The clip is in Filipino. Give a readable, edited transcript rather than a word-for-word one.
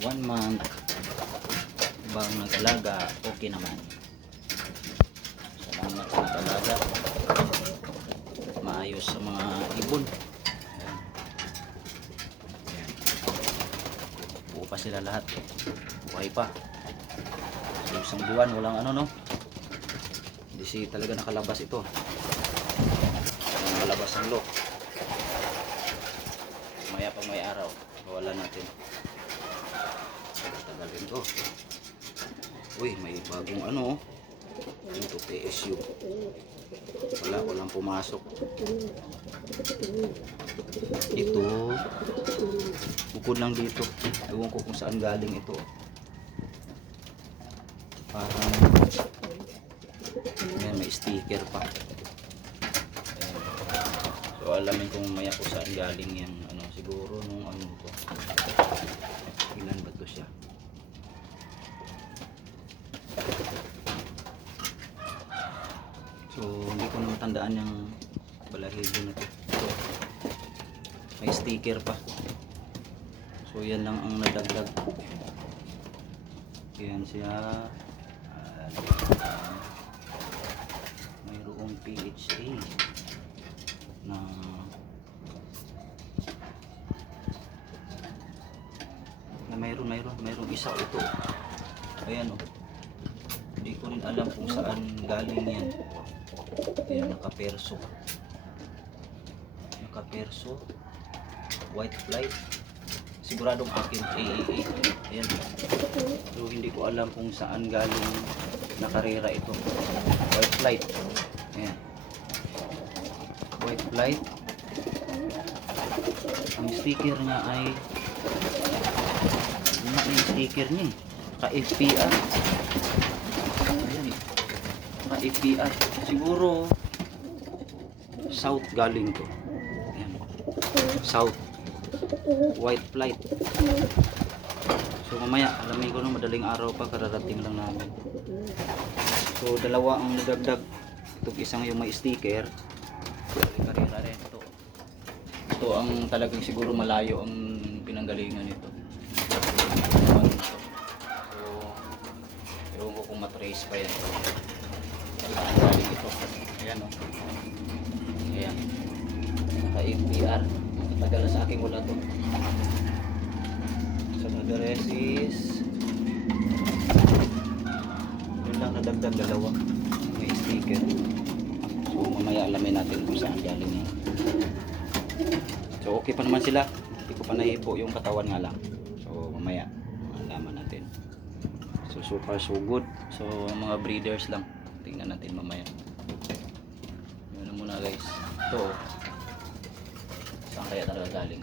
1 month bang nag-alaga, okay naman. Salamat sa nag-alaga, maayos sa mga ibon. Ayan. Buo pa sila lahat, buhay pa. So, isang buwan walang ano, no, hindi si talaga nakalabas ito, nakalabas ang lock. Maya pag may araw wala natin, tagalin to. Uy, may bagong ano, ito PSU, walang pumasok. Ito bukod lang dito, ewan ko kung saan galing ito, parang yan, may sticker pa. So alamin kung maya kung saan galing yan, ano, siguro nung ano to, ilan ba to siya. So hindi ko na matandaan yung balahibo na to. May sticker pa. So yan lang ang nadagdag. Yan siya. Mayroong PHA na mayroong isa ito. Ayan, oh. Hindi ko rin alam kung saan galing yan. Ayan, nakaperso, white flight, siguradong akin AAA. Ayan. So hindi ko alam kung saan galing nakarera ito. White flight. Ayan, white flight. Ang sticker niya ay yung sticker niya ka-FPR. Ayan, ka-FPR. Siguro south galing to. Ayan, south, white flight. So mamaya alamin ko na, madaling araw pa, kararating lang namin. So dalawa ang nadagdag. Itong isang yung may sticker, karera rin ito. Ito ang talagang siguro malayo ang pinanggalingan nito. So ewan ko kung matrace pa yan. Saan galing ito. Ayan, oh. Ayan, naka-FPR. Tagal na sa akin wala to. So nag-resis, yun lang nadagdag, dalawa may sticker. So mamaya alamin natin kung saan galing yan. So okay pa naman sila, hindi ko pa nahipo yung katawan nga lang. So mamaya alaman natin. So far so good. So mga breeders lang, tingnan natin mamaya. Yun na muna guys. Ito, saan kaya talaga galing?